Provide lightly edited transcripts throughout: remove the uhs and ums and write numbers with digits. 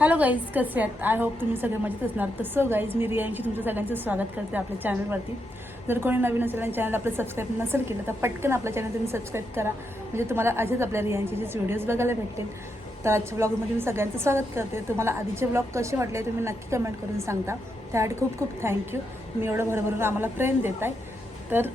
Hello guys, कसे आहेत? I hope तुम्ही सगळे मजेत असणार. तर सो गाईज, मी रियांशी तुमचं सगळ्यांचं स्वागत करते आपल्या चॅनलवरती. जर कोणी नवीन असेल आणि चॅनल आपलं सबस्क्राईब नसेल केलं तर पटकन आपल्या चॅनल तुम्ही सबस्क्राईब करा, म्हणजे तुम्हाला असेच आपल्या रियांशीचेच व्हिडिओज बघायला भेटतील. तर आजच्या ब्लॉगमध्ये मी सगळ्यांचं स्वागत करते. तुम्हाला आधीचे ब्लॉग कसे वाटले तुम्ही नक्की कमेंट करून सांगता. त्यासाठी खूप खूप थँक्यू. तुम्ही एवढं भरभरून आम्हाला प्रेम देत आहे. तर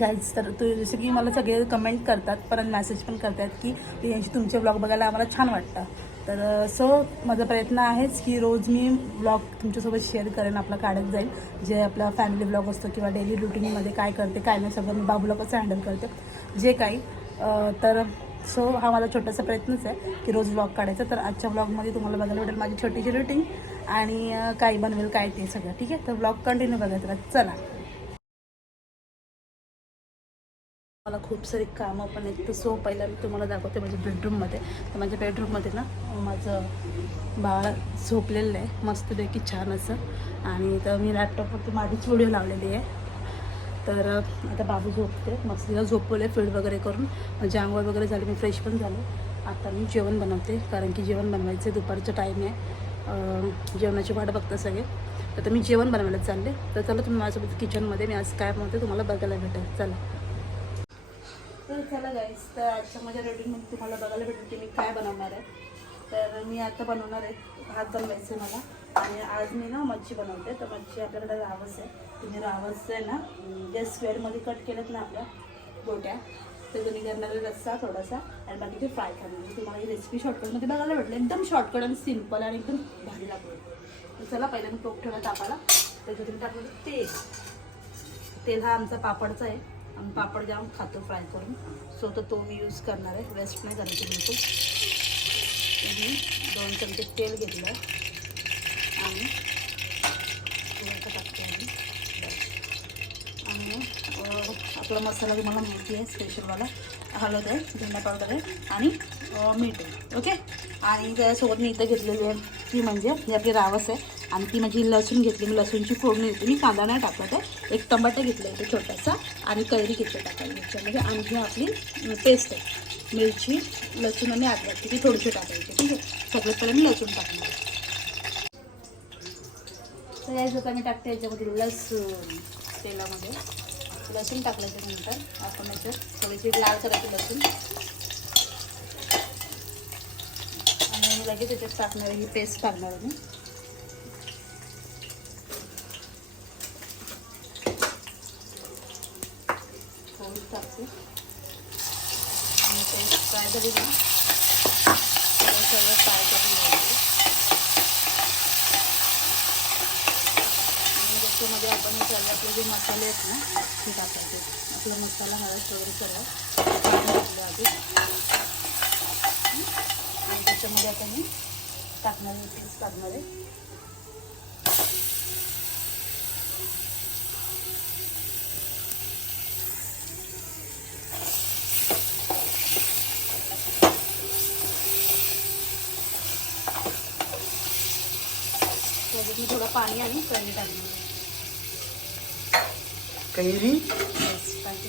गाईज, तर जसं की मला सगळे कमेंट करतात, परत मेसेज पण करतात की रियांशी तुमचे ब्लॉग बघायला आम्हाला छान वाटतं. तर सो माझा प्रयत्न आहेच की रोज मी ब्लॉग तुमच्यासोबत शेअर करेन, आपला काढत जाईल. जे आपला फॅमिली ब्लॉग असतो किंवा डेली रुटीनमध्ये काय करते काय नाही सगळं मी बाबूला कसं हँडल करते जे काही. तर सो हा माझा छोटासा प्रयत्नच आहे की रोज ब्लॉग काढायचा. तर आजच्या ब्लॉगमध्ये तुम्हाला बघायला भेटेल माझी छोटीशी रुटीन आणि काय बनवेल काय ते सगळं. ठीक आहे, तर ब्लॉग कंटिन्यू बघायचं. चला, मला खूप सारी कामं पण आहेत. तर सो पहिला मी तुम्हाला दाखवते माझ्या बेडरूममध्ये. तर माझ्या बेडरूममध्ये ना माझं बाळ झोपलेलं आहे मस्तपैकी छान असं. आणि तर मी लॅपटॉपवरती माझीच व्हिडिओ लावलेली आहे. तर आता बाबू झोपते, मस्त तिला झोपवले फीड वगैरे करून. म्हणजे आंघोळ वगैरे झाली, मी फ्रेश पण झाले. आता मी जेवण बनवते कारण की जेवण बनवायचं दुपारचं टाईम आहे. जेवणाची वाट बघता सगळे. तर मी जेवण बनवायला चालले. तर चला तुम्ही माझ्यासोबत किचनमध्ये मी आज काय बनवते तुम्हाला बघायला भेटेल. चला. तर चला गाईस, तर आजच्या माझ्या रुटीनमध्ये तुम्हाला बघायला भेटेल की मी काय बनवणार आहे. तर मी आता बनवणार आहे भात बनवायचं आहे मला. आणि आज मी ना मच्छी बनवते. तर मच्छी आपल्याकडे रावस आहे. तुम्ही रावस आहे ना जे स्क्वेअरमध्ये कट केलेत ना आपल्या गोट्या, तर तुम्ही करणार आहे रस्सा थोडासा आणि बाकी ते फ्राय करणार. तुम्हाला ही रेसिपी शॉर्टकटमध्ये बघायला भेटलं, एकदम शॉर्टकट आणि सिम्पल आणि एकदम भारी लागतो. तर चला पहिला मी टोप ठेवला तापाला. त्याच्यात तुम्ही टाकलं तेल. तेल हा आमचा पापडचा आहे. आम्ही पापड जाम खातो फ्राय करून. सो तर तो मी यूज करणार आहे, वेस्ट नाही करायची बिलकुल. मी 2 चमचे तेल घेतलं आणि थोडंसं टाकते आणि आपला मसाला तुम्हाला माहिती आहे स्पेशलवाला. हळद आहे, धना पावडर आहे आणि मीठ आहे. ओके. आणि त्यासोबत मी इथं घेतलेली आहे ती म्हणजे ही आपली रावस आहे. आणि ती माझी लसूण घेतली, मी लसूणची फोडणी देते. मी कांदा नाही टाकला, ते एक टमाटर घेतलं आहे ते छोटासा आणि कैरी घेतलं टाकायला मिरच्यामध्ये. आणि ही आपली पेस्ट आहे मिरची लसूण आणि अद्रक, ती थोडीशी टाकायची. ठीक आहे, सगळ्यात पहिला मी लसूण टाकणार. तर यायचं आता मी टाकते याच्यामध्ये लसूण. तेलामध्ये लसूण टाकल्याच्यानंतर आपण याच्यात थोडीशी लाल करायची लसूण आणि लगेच त्याच्यात टाकणार ही पेस्ट टाकणार मी. थोडी टाकते आणि पेस्ट फ्राय झाली ना सगळं फ्राय करून घ्यायचं. आणि त्याच्यामध्ये आपण सगळे आपले जे मसाले आहेत ना ते टाकायचे. आपला मसाला हळद वगैरे सगळं काढून घेतलं आधी. आणि त्याच्यामध्ये आता मी टाकणार आहे पीस टाकणार आहे. त्याच्यात मी थोडं पाणी आणि कैरी टाकणार आहे. कैरी टाकते.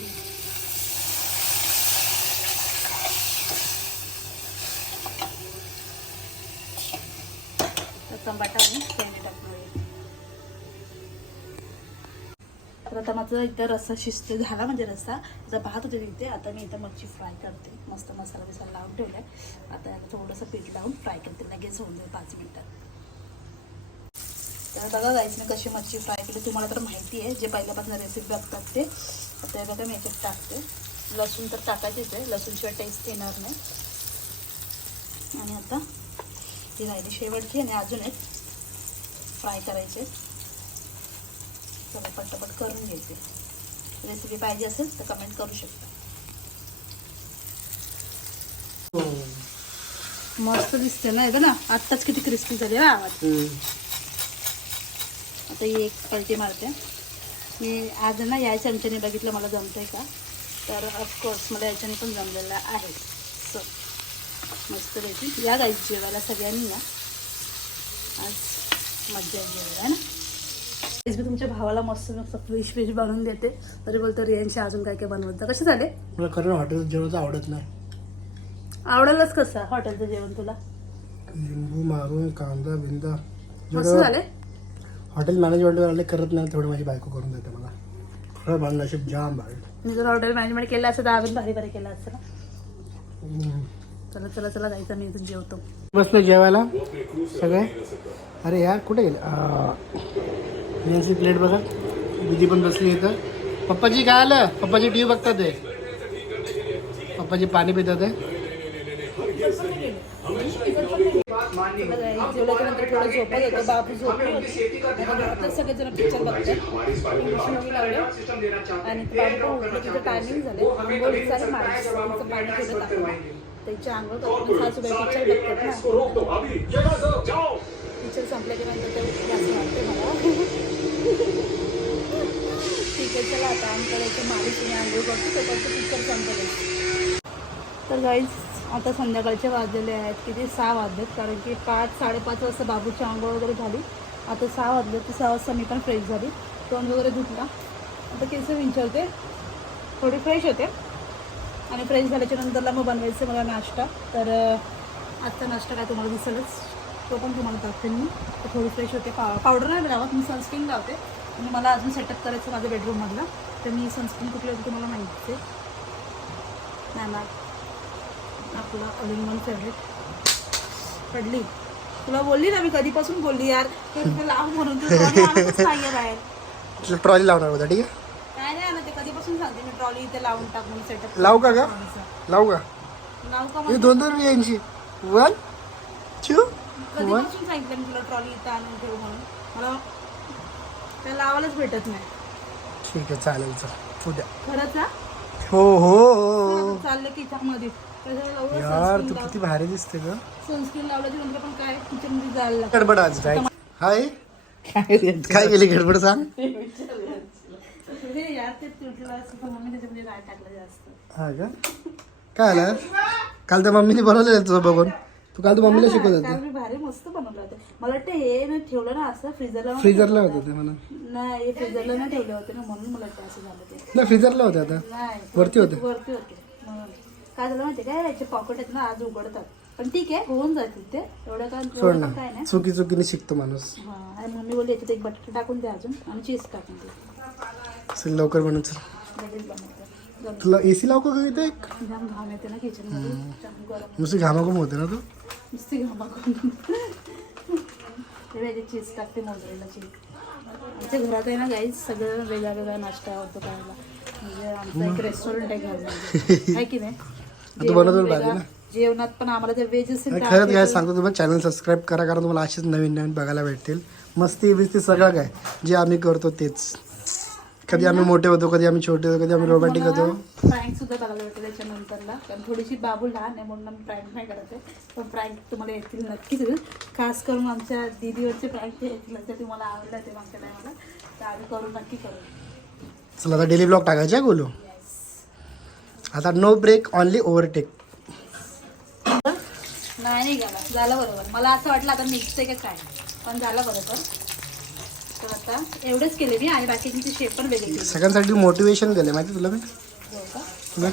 टमाटा आणि कैरी टाकणार आहे. तर आता माझं इथं रस्सा शिजते झाला, म्हणजे रस्सा आता भात होते तिथे. आता मी इथं मच्छी फ्राय करते. मस्त मसाला बिसाला लावून ठेवला आहे. आता याला थोडंसं पीठ लावून फ्राय करते, लगेच होऊन जाईल 5 मिनिटात. तर बघा गाईस, मी कशी मच्छी फ्राय केली तुम्हाला तर माहिती आहे, जे पहिल्यापासून रेसिपी बघतात ते. आता हे बघा मी याच्यात टाकते. लसूण तर टाकायचीच आहे, लसूणशिवाय टेस्ट येणार नाही. आणि आता ही राहिली शेवटची आणि अजून एक फ्राय करायचे. चला पटपट करून घ्यायचे. रेसिपी पाहिजे असेल तर कमेंट करू शकता. मस्त दिसते ना, येतं ना आत्ताच किती क्रिस्पी झाली ना आवाज. आता ही एक पलटी मारते. मी आज ना या चमच्याने बघितलं मला जमतंय का, तर ऑफकोर्स मला याच्याने पण जमलेलं आहे. सो मस्त रेसिपी या गाईस जेवायला सगळ्यांनी या. आज मज्जा जेवायला आहे ना. मी तुमच्या भावाला मस्त मस्त फिश बनवून देते, तरी बोलतो रियांशी अजून काय काय बनवतं. कसे झाले? मला खरं हॉटेलचं जेवण आवडत नाही. आवडेलच कसं हॉटेलचं जेवण तुला? लिंबू मारून कांदा बिंदा मस्त झाले. हॉटेल मॅनेजमेंटवाले करत नाही तेवढी माझी बायको करून देते मला. खरं भांडण नशीब जाम भारी. मी जर हॉटेल मॅनेजमेंट केलं असतं तर अजून भारी भारी केलं असतं ना. चला चला चला जायचं, मी इथून जेवतो. बसलो जेवायला सगळे. अरे यार कुठे गेले? यांची प्लेट बघा. दिदी पण बसली इथं. पप्पाजी काय आलं? पप्पाजी टी व्ही बघतात आहे. पप्पाजी पाणी पितात आहे. जेवल्याच्या नंतर थोडं झोपत होतं. बाबू झोपले होते. सगळेजण पिक्चर बघतात. मूवी लावले आणि बाबू पण उठले. तिचं टायमिंग झालं. आंघोळ सारे माणसं तिचं पाणी ठेवलं टाकलं. त्याची आंघोळ करतो. सासूबाई पिक्चर बघतात ना. पिक्चर संपल्याच्या नंतर ते असं वाटते मला. ठीक आहे चला आता आमच्याकडे इथे मालिशीने आंघोळ करतो. तोपर्यंत पिक्चर संपले. तर गाईज आता संध्याकाळचे वाजलेले आहेत. किती 6 वाजलेत. कारण की 5-5:30 वाजता बाबूची आंघोळ वगैरे झाली. आता 6 वाजले. तर 6 वाजता मी पण फ्रेश झाली. तोंड वगैरे धुतला. आता केस विंचरते. थोडी फ्रेश होते. आणि फ्रेश झाल्याच्या नंतरला मग बनवायचं मला नाश्ता. तर आजचा नाश्ता काय तुम्हाला दिसेलच. तो पण तुम्हाला दाखवेन मी. तर थोडी फ्रेश होते. पावडर नाही लावत मी, सनस्क्रीन लावते. आणि मला अजून सेटअप करायचं माझ्या बेडरूममधला. तर मी सनस्क्रीन कुठली होती तुम्हाला माहिती आहे. नाही आपला ऑल इन वन फेवरेट पडली. तुला बोलली ना मी कधीपासून बोलली यार ते लाव म्हणून. तू नाहीये बाहेर ट्रॉली लावणार होता. ठीक आहे काय नाही ना ते कधीपासून सांगते मी ट्रॉली इथे लावून टाक म्हणून सेटअप. लावू का ग? लावू का? लाव का? 2 यांची 1 2 कधीपासून सांगितलं मी तुला ट्रॉली इथं आणून ठेव म्हणून. मला ते लावायलाच भेटत नाही. ठीक आहे चालेल. चल उद्या. खरंच हा? हो हो हो. चाललं किचनमध्ये यार तू किती भारी दिसते ग. सनस्क्रीन लावल्याच्या नंतर पण काय किचनमध्ये जायला लागतं. गडबड आज काय? हाय काय गेली गडबड सांग. यार ते तुटलं असं मम्मी त्याच्यामध्ये काय टाकलं जास्त. हा का? काय आलं? काल तर मम्मीने बनवलेलं तुझं बघून. तू काल तू मम्मीला शिकवत होती. मी भारी मस्त बनवलं होतं. मला वाटतं हे ना ठेवलं ना असं फ्रीजरला होतं ते मला. नाही हे फ्रीजरला नाही ठेवले होते ना म्हणून मला वाटतं असं झालं ते. नाही फ्रीजरला होते आता. नाही वरती होते. वरती होते म्हणून. काय झालं माहिती काय याचे पॉकेट आहेत ना आज उघडतात. पण ठीक आहे होऊन जातील ते. एवढं काय सोड ना. काय नाही. चुकीने शिकतो माणूस. हा आणि मम्मी बोलली याच्यात एक बटाटा टाकून द्या अजून आणि चीज टाकून द्या. चल लवकर बनव. चल लगेच बनवते. तुला एसी लावू का इथे? जाम घाम येते ना किचनमध्ये. जाम गरम नुसती घामाघूम होते ना तू. नुसती घामा करून ते चीज टाकते. Mozzarella cheese. आमच्या घरात आहे ना गाईज सगळं वेगळा वेगळा नाश्ता आवडतो करायला. म्हणजे आमचं एक रेस्टॉरंट आहे घरामध्ये आहे की नाही. तू बनवतो भारी ना. जेवणात पण आम्हाला ते व्हेज असेल तर खरंच काय सांगतो तुम्हाला चॅनल सबस्क्राईब करा. कारण तुम्हाला असेच नवीन नवीन बघायला भेटतील. मस्ती बिस्ती सगळं काय जे आम्ही करतो तेच. कधी आम्ही मोठे होतो, कधी आम्ही छोटे होतो, कधी आम्ही रोमॅन्टिक होतो. प्रँक सुद्धा बघायला भेटतो त्याच्यानंतरला. कारण थोडीशी बाबू लहान आहे म्हणून आम्ही प्रँक नाही करत आहे. पण प्रँक तुम्हाला येतील नक्कीच. खास करून आमच्या दीदीवरचे प्रँक येतील. ते तुम्हाला आवडलं ते मागच्या टायमाला तर आम्ही करू नक्की करू. चला आता डेली ब्लॉग टाकायचा आहे गोलू. आता नो ब्रेक ओनली ओव्हरटेक. नाही गेला झालं बरोबर. मला असं वाटलं आता मिक्स आहे का काय पण झालं बरोबर. तर आता एवढंच केले मी आणि बाकीची शेप पण वेगळी केली. सगळ्यांसाठी मोटिवेशन दिले माहिती तुला मी. हो का? तुम्ही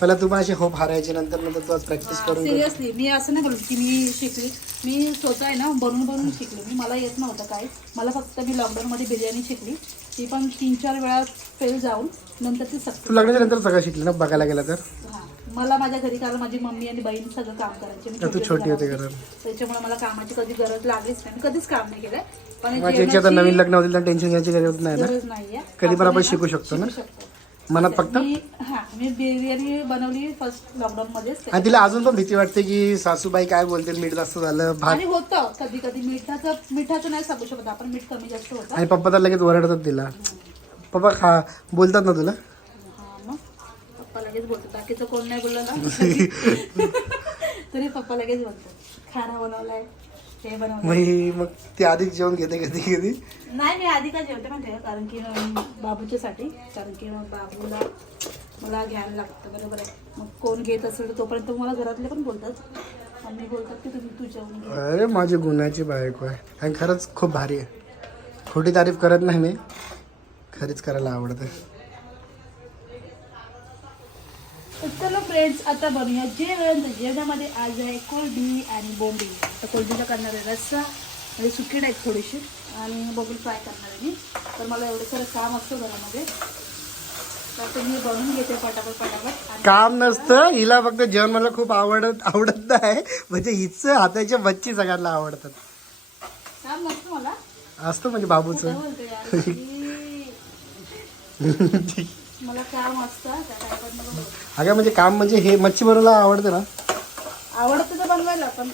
पहिला तू पण अशी होप हारायची नंतर तू आज प्रॅक्टिस करून. सिरियसली मी असं नाही बोलू की मी शिकली. मी स्वतः आहे ना बनवून शिकले. मी मला येत नव्हतं काय. मला फक्त मी लॉकडाऊनमध्ये बिर्याणी शिकली. ती पण 3-4 वेळा फेल जाऊन नंतर ती तू लग्नाच्या नंतर सगळं शिकली ना बघायला गेला तर. हां मला माझ्या घरी कारण माझी मम्मी आणि बहीण सगळं काम करायचे. तू छोटी होती घरात. त्याच्यामुळे मला कामाची कधी गरज लागलीच नाही. मी कधीच काम नाही केलंय. पण माझ्या आता नवीन लग्न होतील तर टेन्शन घ्यायची गरज नाही ना. गरज नाहीये. कधी पण आपण शिकू शकतो ना मनात फक्त. मी बिर्याणी बनवली फर्स्ट लॉकडाऊन मध्येच. आणि तिला अजून पण भीती वाटते की सासूबाई काय बोलतील, मीठ जास्त झालं भात. आणि होतं कधी कधी मिठाचं नाही सांगू शकत आपण. मीठ कमी जास्त होतं. आणि पप्पा तर लगेच ओरडतात तिला. पप्पा बोलतात ना तुला. हा मग पप्पा लगेच बोलतात. बाकीचं कोण नाही बोललं ना तरी पप्पा लगेच बोलतात खाना बनवलाय हे बनवलं. मग ती आधीच जेवण घेते कधी कधी. नाही मी आधी का जेवते माहिती आहे कारण की बाबूच्यासाठी. कारण की मग बाबूला मला घ्यायला लागतं बरोबर आहे. मग कोण घेत असेल तर तोपर्यंत मला घरातले पण बोलतात. मम्मी बोलतात की तुम्ही तू जेवण घे. अरे माझी गुणाची बायको आहे आणि खरंच खूप भारी आहे. खोटी तारीफ करत नाही मी. खरीच करायला आवडते. तर चला फ्रेंड्स, आता बनवूया जेवण. तर जेवणामध्ये आज आहे कोळंबी आणि बोंबील. तर कोळंबीला करणार आहे रस्सा, म्हणजे सुकी टाईप थोडीशी, आणि बोंबील फ्राय करणार आहे मी. तर मला एवढं सारं काम असतं घरामध्ये, तर मी बनवून घेते पटापट. आणि काम नसतं हिला, फक्त जेवण मला खूप आवडत नाही, म्हणजे हिचं हाताच्या बच्ची सगळ्यांना आवडतात. काम नसतं मला. असतं म्हणजे काय बाबूचं. बोलते यार की मला काम असतं त्या टायमात नको बोलू. अगं म्हणजे काम म्हणजे हे मच्छी बनवायला आवडतं ना. आवडतं तर बनवायला, पण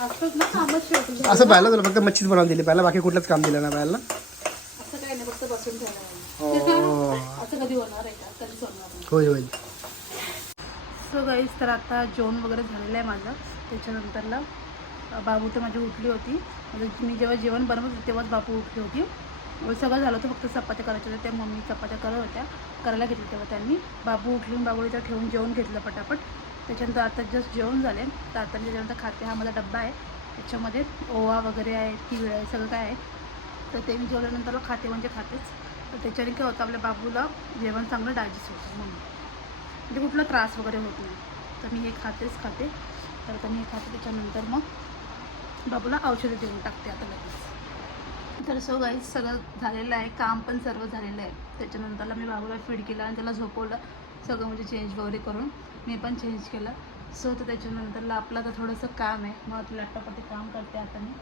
असतंच ना कामच शेवटी. असं पाहिलं तुला फक्त मच्छीच बनवून दिली पाहिलं, बाकी कुठलंच काम दिलं ना पाहिलं. असं काही नाही, फक्त बसून ठेवणार. हो. असं कधी होणार आहे का? कधीच होणार नाही. होय होय. सो गाईज, तर आता जेवण वगैरे झालेलं आहे माझं. त्याच्यानंतरला बाबू तर माझी उठली होती. म्हणजे मी जेव्हा जेवण बनवत होते तेव्हाच बाबू उठली होती. सगळं झालं होतं, फक्त चपात्या करायच्या होत्या. त्या मम्मी चपात्या करत होत्या, करायला घेतल्या तेव्हा त्यांनी. बाबू उठली, बाबूला तर ठेवून जेवण घेतलं पटापट. त्याच्यानंतर आता जस्ट जेवण झाले. तर आता त्याच्यानंतर खाते. हा माझा डब्बा आहे, त्याच्यामध्ये ओवा वगैरे आहे, तीळ आहे, सगळं काय आहे. तर ते मी जेवल्यानंतर खाते, म्हणजे खातेच. तर त्याच्याने काय होतं, आपल्या बाबूला जेवण चांगलं डायजेस्ट होतं म्हणून, म्हणजे कुठला त्रास वगैरे होत नाही. तर मी हे खाते. तर आता मी हे खाते, त्याच्यानंतर मग बाबूला औषधं देऊन टाकते आता लगेच. तर सो गाईज, सगळं झालेलं आहे, काम पण सर्व झालेलं आहे. त्याच्यानंतरला मी बाबूला फीड केलं आणि त्याला झोपवलं सगळं, म्हणजे चेंज वगैरे करून मी पण चेंज केलं. सो तर त्याच्यानंतरला आपलं आता थोडंसं काम आहे, मग लॅपटॉपवरती काम करते आता मी.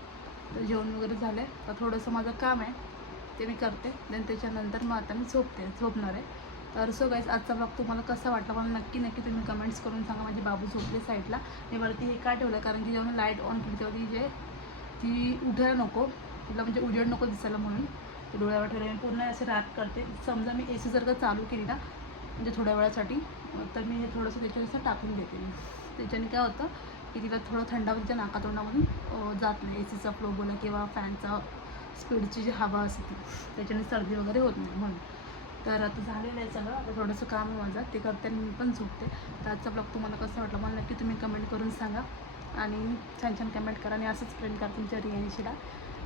तर जेवण वगैरे झालं आहे, तर थोडंसं माझं काम आहे ते मी करते. देन त्याच्यानंतर मग आता मी झोपणार आहे. तर सो गाईज, आजचा ब्लॉग तुम्हाला कसा वाटला मला नक्की तुम्ही कमेंट्स करून सांगा. माझी बाबू झोपली साईडला, मी वरती हे का ठेवलं, कारण की जेव्हा मी लाईट ऑन केली तेव्हा ती उठायला नको, तिला म्हणजे उजेड नको दिसायला म्हणून ते डोळ्यावर ठेवलं. मी पूर्ण असे रात करते. समजा मी AC जर का चालू केली ना, म्हणजे थोड्या वेळासाठी, तर मी हे थोडंसं त्याच्यानुसार टाकून घेते मी. त्याच्याने काय होतं की तिला थोडं थंडावा तिच्या नाकातोंडामधून जात नाही. ACचा फ्लो बोला किंवा फॅनचा स्पीडची जी हवा असते त्याच्याने सर्दी वगैरे होत नाही म्हणून. तर आता झालेलं आहे सगळं, आता थोडंसं काम आहे माझं, ते करते आणि मी पण झोपते. तर आजचा ब्लॉग तुम्हाला कसं वाटलं मला नक्की तुम्ही कमेंट करून सांगा, आणि छान कमेंट करा, आणि असंच फ्रेंड करा तुमच्या रियांशीला.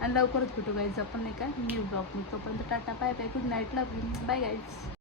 आणि लवकरच भेटू गाईज आपण, नाही काय न्यू ब्लॉग. तोपर्यंत टाटा, bye bye, good night, love you, bye guys.